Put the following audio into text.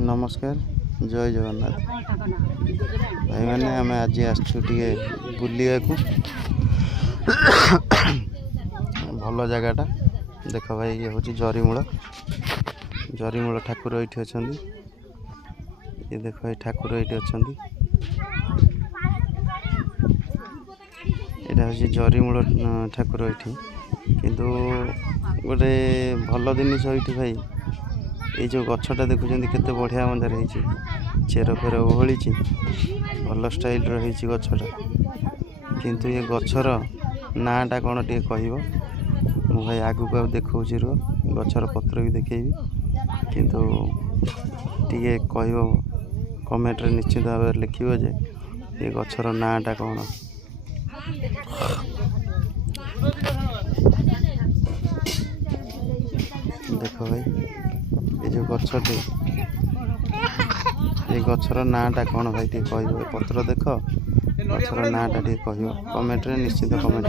नमस्कार जय जगन्नाथ भाई मैंने आम आज आसुटे बुलिया को भल जगहटा देख भाई ये हूँ जरीमूल ठाकुर ये अच्छा ये देख ये ठाकुर ये अच्छा यहाँ हूँ जरीमूल ठाकुर ये किंतु गोटे भल जिनिस ये भाई ये जो गछटा देखुं केते बढ़िया मंदार होती चेर फेर ओहली भल स्टाइल रही गछटा किंतु ये गछर नाटा कौन टे कह मु भाई आगू को देखा रुह गछर पत्र भी देखेबी किंतु टे कह कमेंट रे निश्चित भाव लिखिबो जे ये गछर नाटा कौन। देख भाई ये जो गछटे ये गछर नाटा कौन भाई टे कह पत्र देख गछर नाटा टे कह कमेंट रे निश्चित कमेंट।